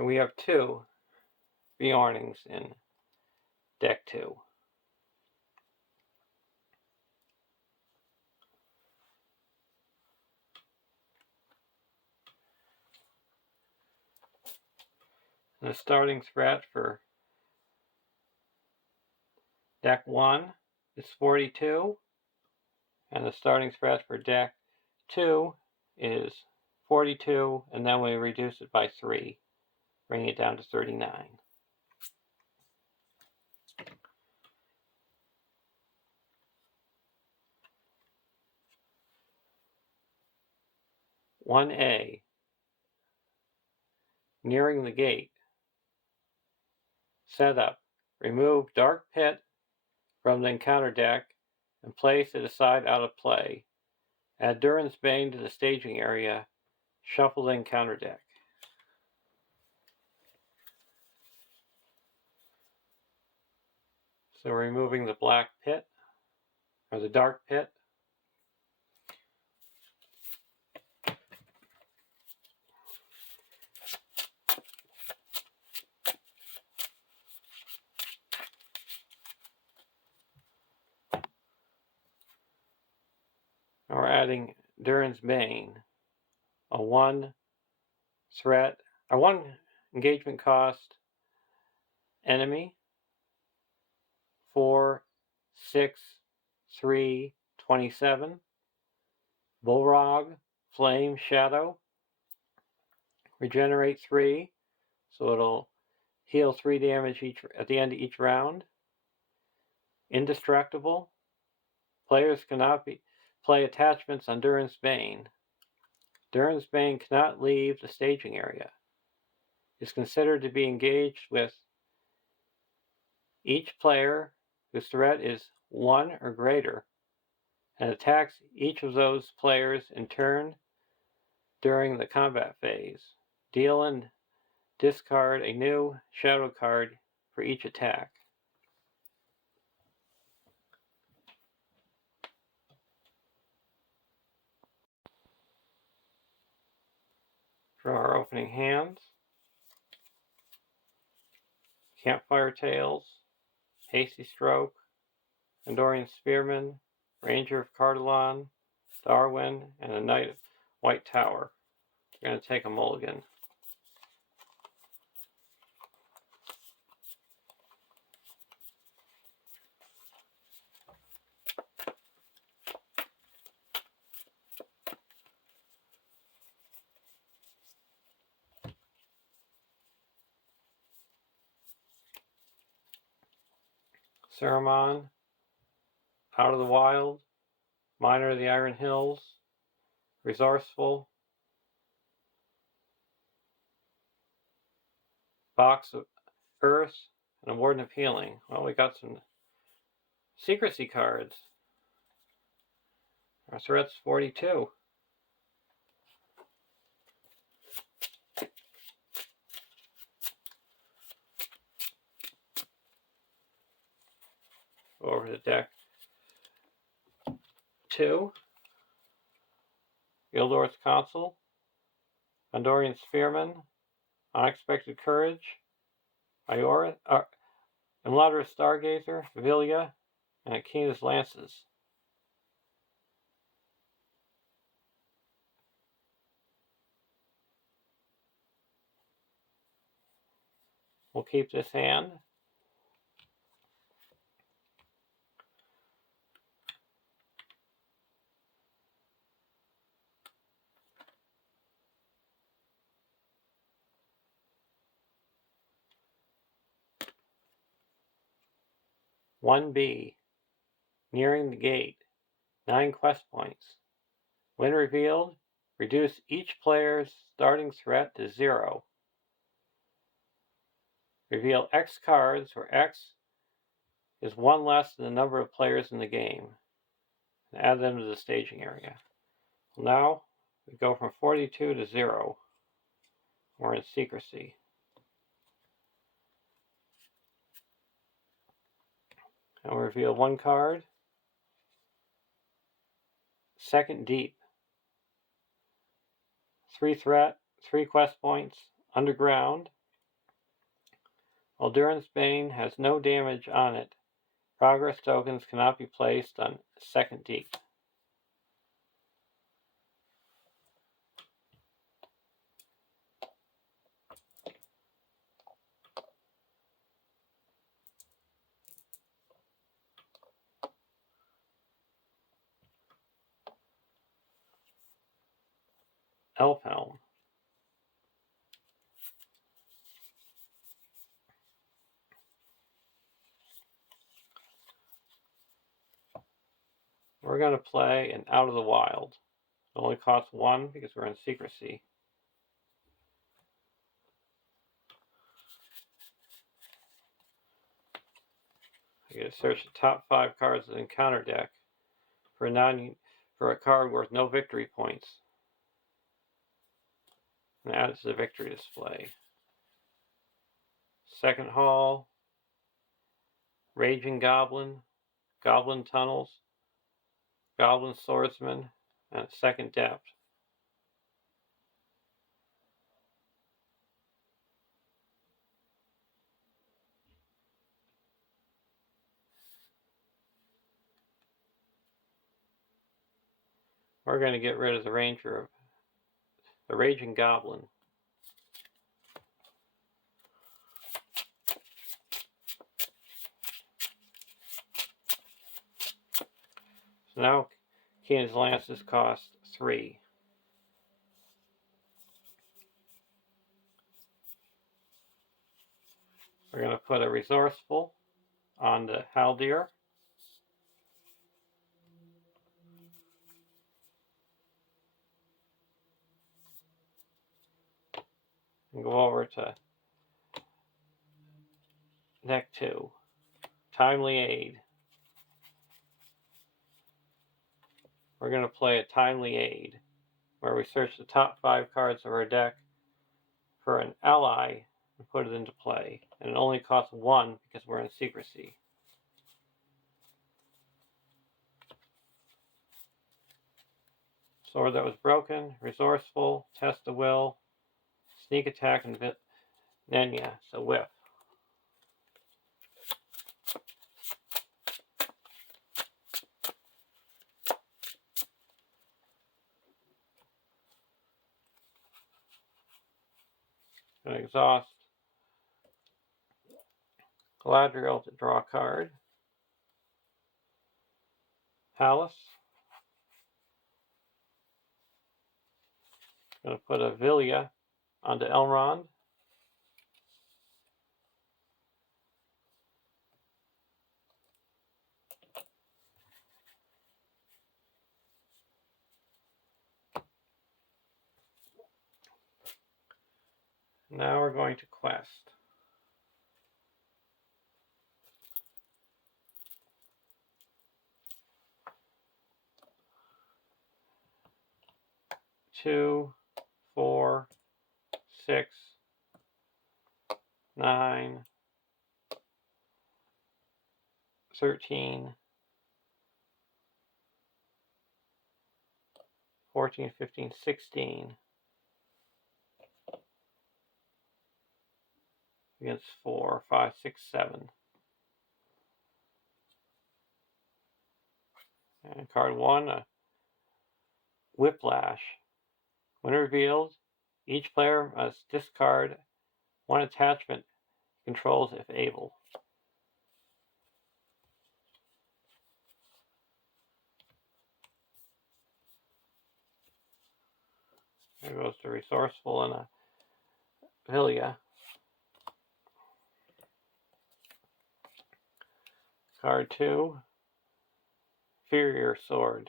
And we have 2 Bjornings in deck 2. And the starting threat for deck 1 is 42. And the starting threat for deck 2 is 42, and then we reduce it by 3, bringing it down to 39. One A, nearing the gate. Setup: remove Dark Pit from the encounter deck and place it aside out of play. Add Durin's Bane to the staging area. Shuffle the encounter deck. So removing the Black Pit, or the Dark Pit. And we're adding Durin's Bane, a 1 threat, or 1 engagement cost enemy. 4, 6, 3, 27. Bullrog, Flame, Shadow. Regenerate 3, so it'll heal 3 damage each at the end of each round. Indestructible. Players cannot play attachments on Durin's Bane. Durin's Bane cannot leave the staging area. Is considered to be engaged with each player whose threat is 1 or greater, and attacks each of those players in turn during the combat phase. Deal and discard a new shadow card for each attack. Draw our opening hands. Campfire Tales, Hasty Stroke, Andorian Spearman, Ranger of Cardalon, Darwin, and the Knight of White Tower. We're going to take a mulligan. Saruman, Out of the Wild, Miner of the Iron Hills, Resourceful, Box of Earth, and a Warden of Healing. Well, we got some secrecy cards. Our threat's 42. Over to deck 2. Gildor's Consul, Andorian Spearman, Unexpected Courage, Iora, Imladris Stargazer, Villia, and Akina's Lances. We'll keep this hand. One B, nearing the gate, 9 quest points. When revealed, reduce each player's starting threat to 0. Reveal X cards where X is 1 less than the number of players in the game, and add them to the staging area. Now we go from 42 to 0. We're in secrecy. And we'll reveal 1 card. Second Deep. 3 threat, 3 quest points, underground. While Durin's Bane has no damage on it, progress tokens cannot be placed on second deep. Elfhelm. We're going to play an Out of the Wild. It only costs 1 because we're in secrecy. I get to search the top 5 cards of the encounter deck for a card worth no victory points, and add it to the victory display. Second Hall, Raging Goblin, Goblin Tunnels, Goblin Swordsman, and Second Depth. We're going to get rid of the Raging Goblin. So now Keenan's Lances cost 3. We're going to put a Resourceful on the Haldir. And go over to deck 2. Timely Aid. We're going to play a Timely Aid, where we search the top 5 cards of our deck for an ally and put it into play. And it only costs 1 because we're in secrecy. Sword that was broken, Resourceful, Test the Will, Sneak Attack, and Nenya, so whiff. Gonna exhaust Galadriel to draw a card. Palace. Gonna put a Vilya onto Elrond. Now we're going to quest. Two, 4, 6, 9, 13, 14, 15, 16. Against 4, 5, 6, 7. And card 1, a Whiplash. When revealed, each player must discard 1 attachment controls if able. There goes the Resourceful and a Vilya. Card 2, Inferior Sword.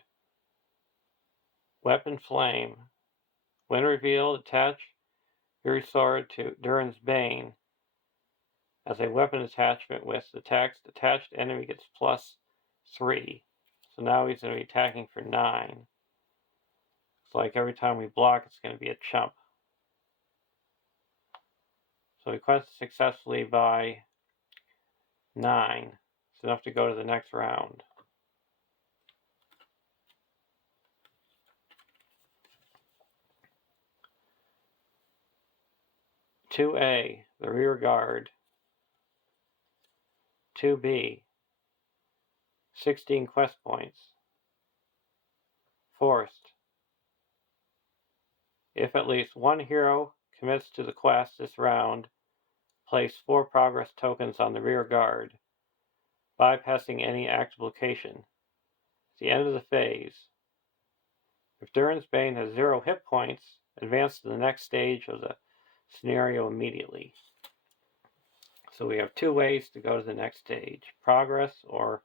Weapon Flame. When revealed, attach your sword to Durin's Bane as a weapon attachment with the attached enemy gets +3. So now he's going to be attacking for 9. It's like every time we block, it's going to be a chump. So we quested successfully by 9. It's enough to go to the next round. "2A, the Rear Guard. 2B, 16 quest points. Forced. If at least one hero commits to the quest this round, place 4 progress tokens on the rear guard, bypassing any active location. At the end of the phase, if Durin's Bane has 0 hit points, advance to the next stage of the scenario immediately. So we have 2 ways to go to the next stage: progress or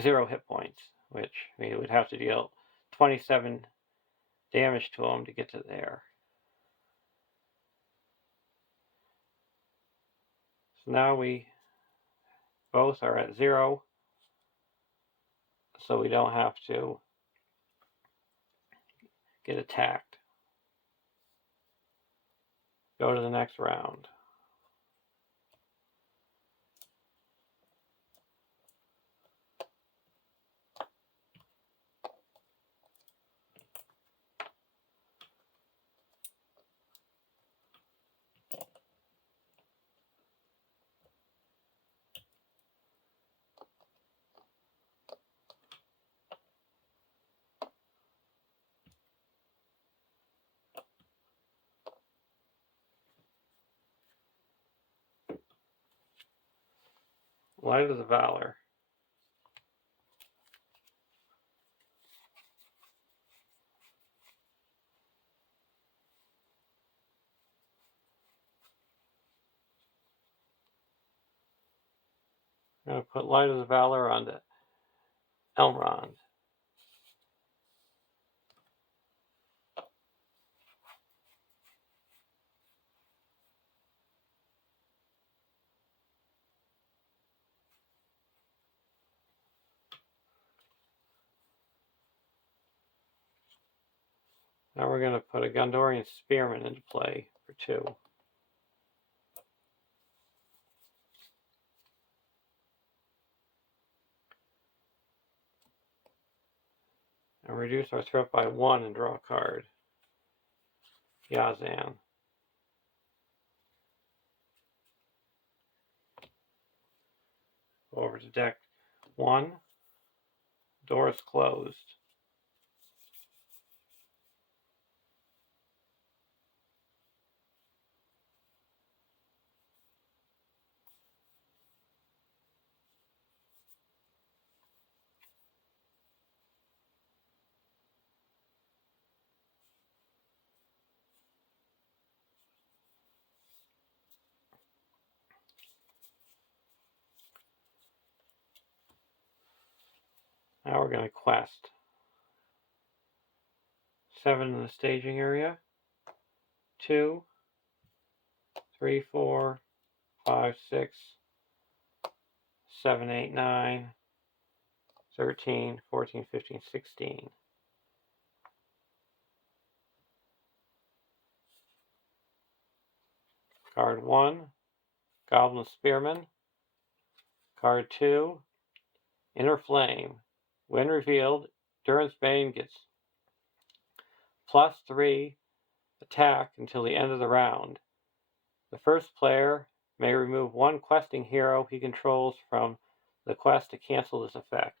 0 hit points, which we would have to deal 27 damage to him to get to there. So now we both are at 0, so we don't have to get attacked. Go to the next round. Light of the Valor. I'm going to put Light of the Valor on the Elrond. Now we're going to put a Gondorian Spearman into play for 2. And reduce our threat by 1 and draw a card. Yazan. Go over to deck 1. Door is closed. Now we're going to quest. 7 in the staging area. 2, 3, 4, 5, 6, 7, 8, 9, 13, 14, 15, 16. Card 1, Goblin Spearman. Card 2, Inner Flame. When revealed, Durin's Bane gets +3 attack until the end of the round. The first player may remove 1 questing hero he controls from the quest to cancel this effect.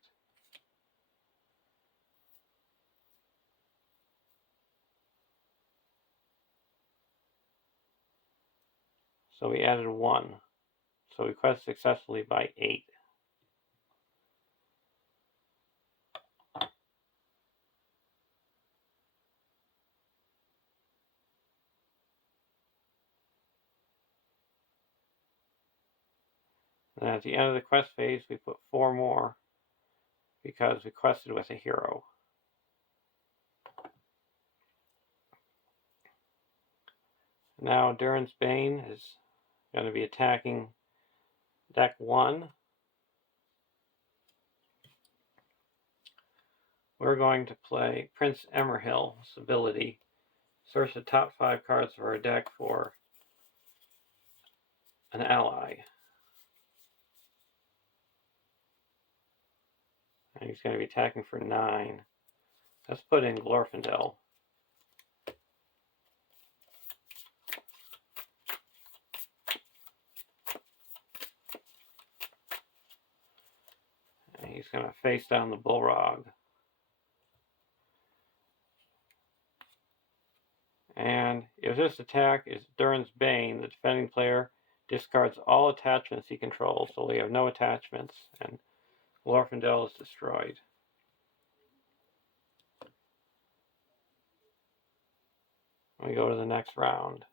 So we added 1. So we quest successfully by 8. And at the end of the quest phase, we put 4 more because we quested with a hero. Now Durin's Bane is going to be attacking deck 1. We're going to play Prince Emerhill's ability. Search the top 5 cards of our deck for an ally. And he's going to be attacking for 9. Let's put in Glorfindel. He's going to face down the bullrog. And if this attack is Durin's Bane, the defending player discards all attachments he controls, so we have no attachments, and Glorfindel is destroyed. We go to the next round.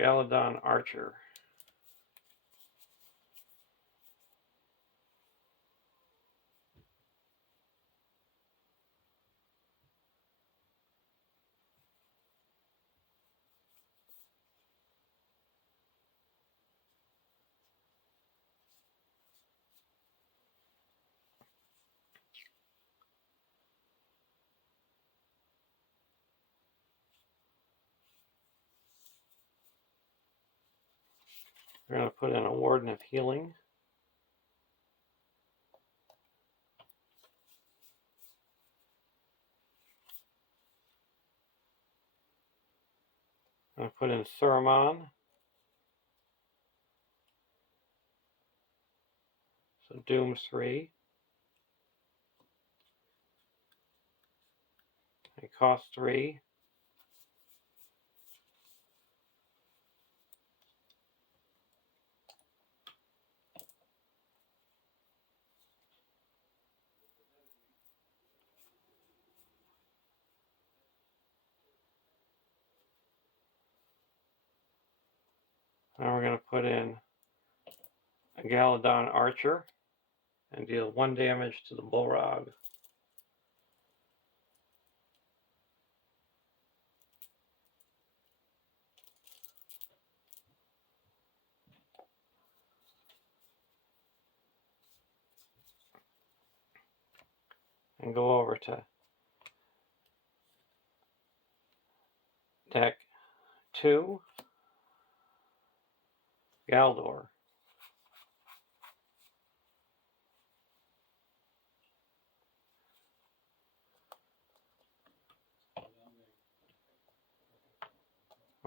Galadon Archer. We're going to put in a Warden of Healing. I'm going to put in Saruman. So Doom 3. It costs 3. Now we're going to put in a Galadon Archer and deal 1 damage to the Bullrog. And go over to deck 2, Galdor.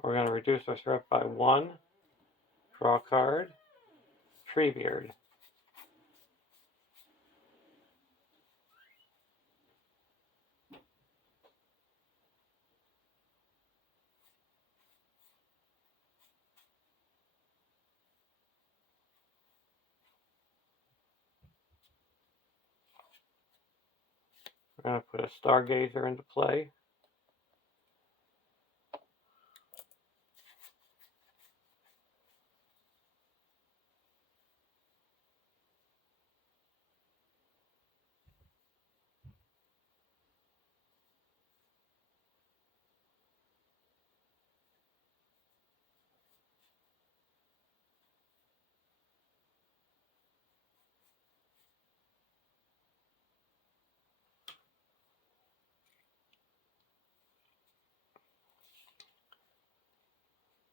We're going to reduce our threat by 1, draw a card, Treebeard. We're going to put a Stargazer into play.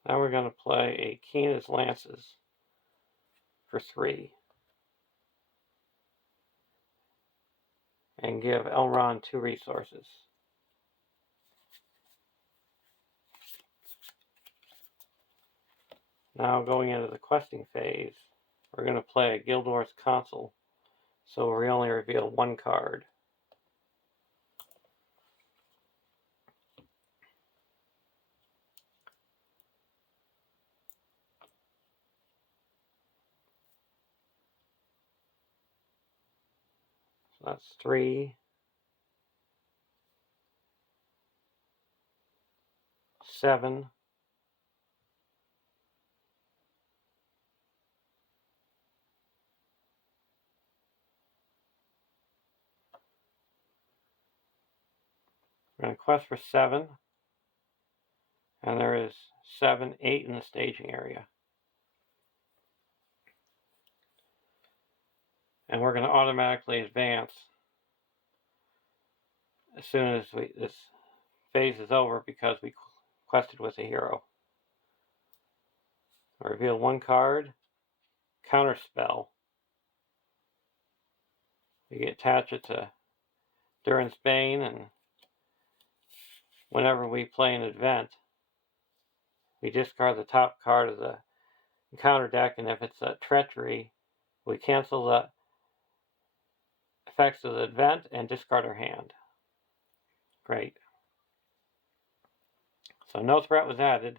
Now we're going to play a Keena's Lances for 3. And give Elrond 2 resources. Now going into the questing phase, we're going to play a Gildor's Consul, so we only reveal 1 card. So that's 3, 7, 7, and there is 7, 8 in the staging area. And we're going to automatically advance as soon as this phase is over because we quested with a hero. I reveal one card, Counterspell. You can attach it to Durin's Bane, and whenever we play an event, we discard the top card of the encounter deck, and if it's a treachery, we cancel the effects of the event and discard our hand. Great. So no threat was added,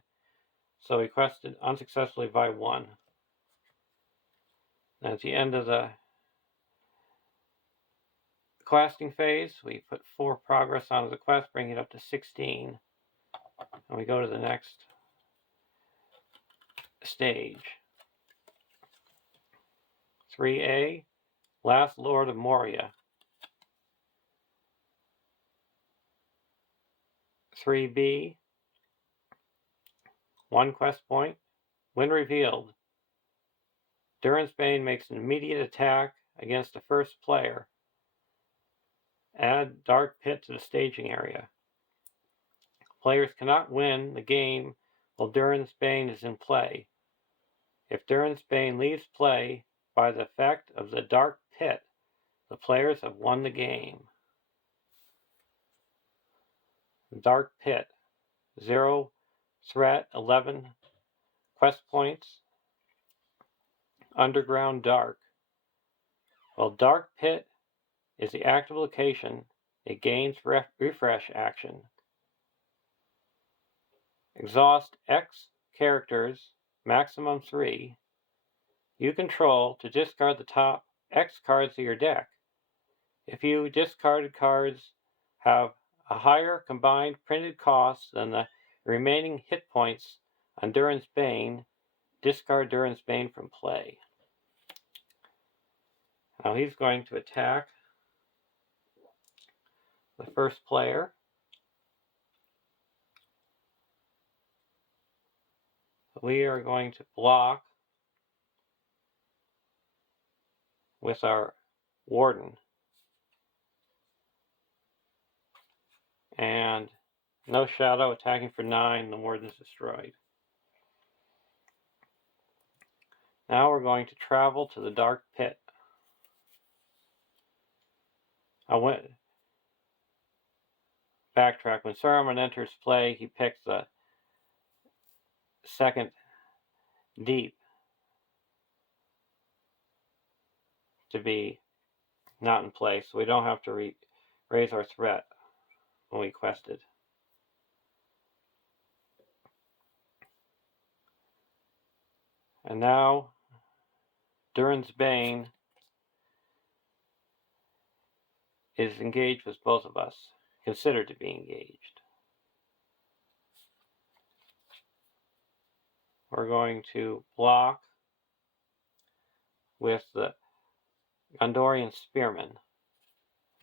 so we quested unsuccessfully by 1. And at the end of the questing phase, we put 4 progress onto the quest, bringing it up to 16. And we go to the next stage. 3A, Last Lord of Moria. 3B, 1 quest point. When revealed, Durin's Bane makes an immediate attack against the first player. Add Dark Pit to the staging area. Players cannot win the game while Durin's Bane is in play. If Durin's Bane leaves play by the effect of the Dark Pit, the players have won the game. Dark Pit, 0 threat, 11 quest points. Underground Dark. While Dark Pit is the active location, it gains refresh action. Exhaust X characters, maximum 3, you control to discard the top X cards of your deck. If you discarded cards have a higher combined printed cost than the remaining hit points on Durin's Bane, discard Durin's Bane from play. Now he's going to attack the first player. We are going to block with our Warden. And no shadow, attacking for 9, the Warden's destroyed. Now we're going to travel to the Dark Pit. Backtrack. When Saruman enters play, he picks the second deep to be not in play, so we don't have to raise our threat when we quested. And now, Durin's Bane is engaged with both of us, considered to be engaged. We're going to block with the Gondorian Spearman,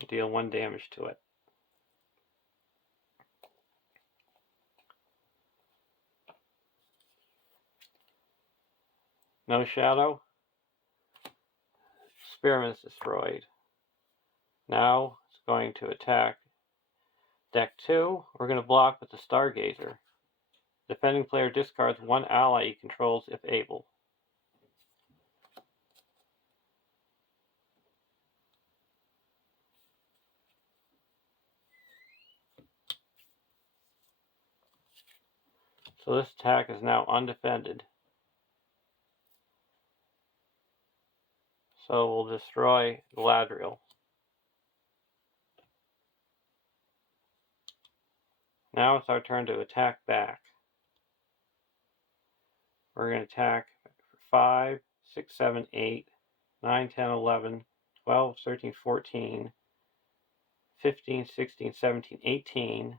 deal 1 damage to it. No shadow. Spearman is destroyed. Now it's going to attack deck 2. We're going to block with the Stargazer. Defending player discards 1 ally he controls if able. So this attack is now undefended. So we'll destroy Galadriel. Now it's our turn to attack back. We're going to attack 5, 6, 7, 8, 9, 10, 11, 12, 13, 14, 15, 16, 17, 18,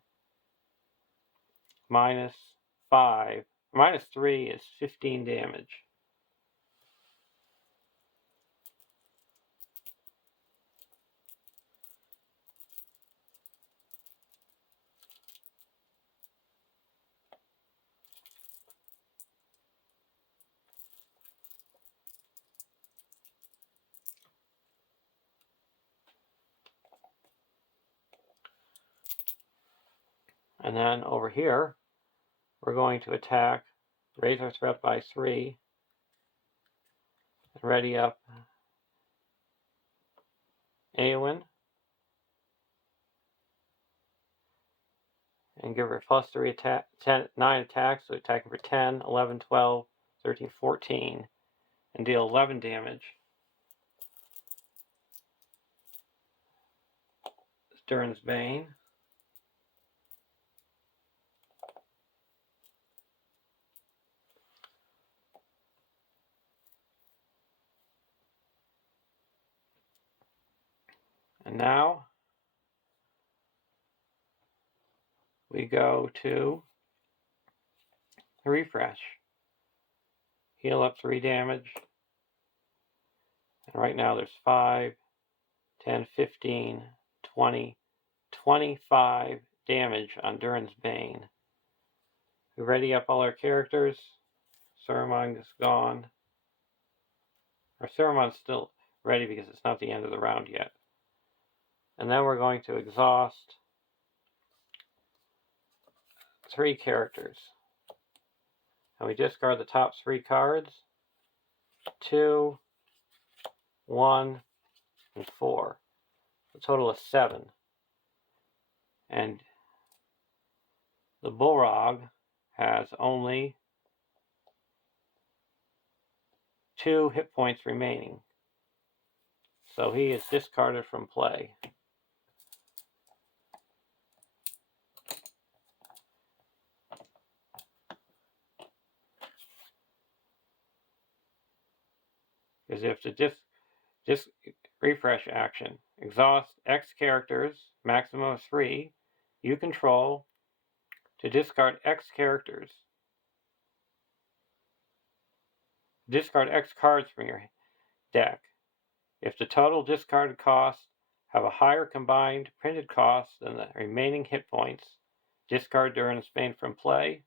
minus 5. Minus 3 is 15 damage. And then over here, we're going to attack, raise our threat by 3, and ready up Eowyn, and give her plus 3 attack, 9 attacks, so attacking for 10, 11, 12, 13, 14, and deal 11 damage. Stern's Bane. And now we go to refresh. Heal up 3 damage. And right now there's 5, 10, 15, 20, 25 damage on Durin's Bane. We ready up all our characters. Saruman is gone. Or Saruman's still ready because it's not the end of the round yet. And then we're going to exhaust 3 characters. And we discard the top 3 cards. 2, 1, and 4. A total of 7. And the Bullrog has only 2 hit points remaining. So he is discarded from play. Because if the refresh action, exhaust X characters, maximum of 3, you control to discard X characters. Discard X cards from your deck. If the total discarded costs have a higher combined printed cost than the remaining hit points, discard Durin's Bane from play.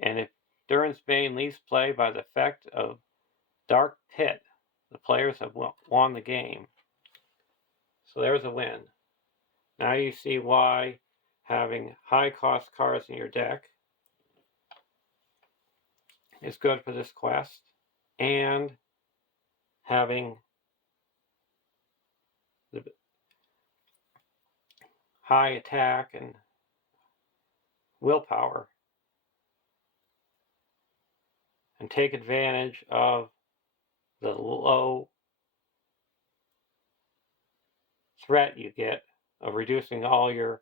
And if Durin's Bane leaves play by the effect of Dark Pit, the players have won the game. So there's a win. Now you see why having high cost cards in your deck is good for this quest, and having the high attack and willpower, and take advantage of the low threat you get of reducing all your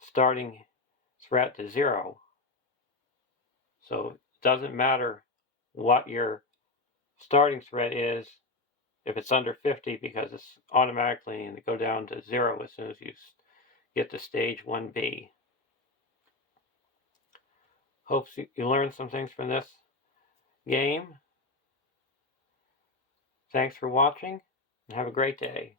starting threat to 0. So it doesn't matter what your starting threat is if it's under 50, because it's automatically going to go down to 0 as soon as you get to stage 1B. Hope you learned some things from this game. Thanks for watching, and have a great day.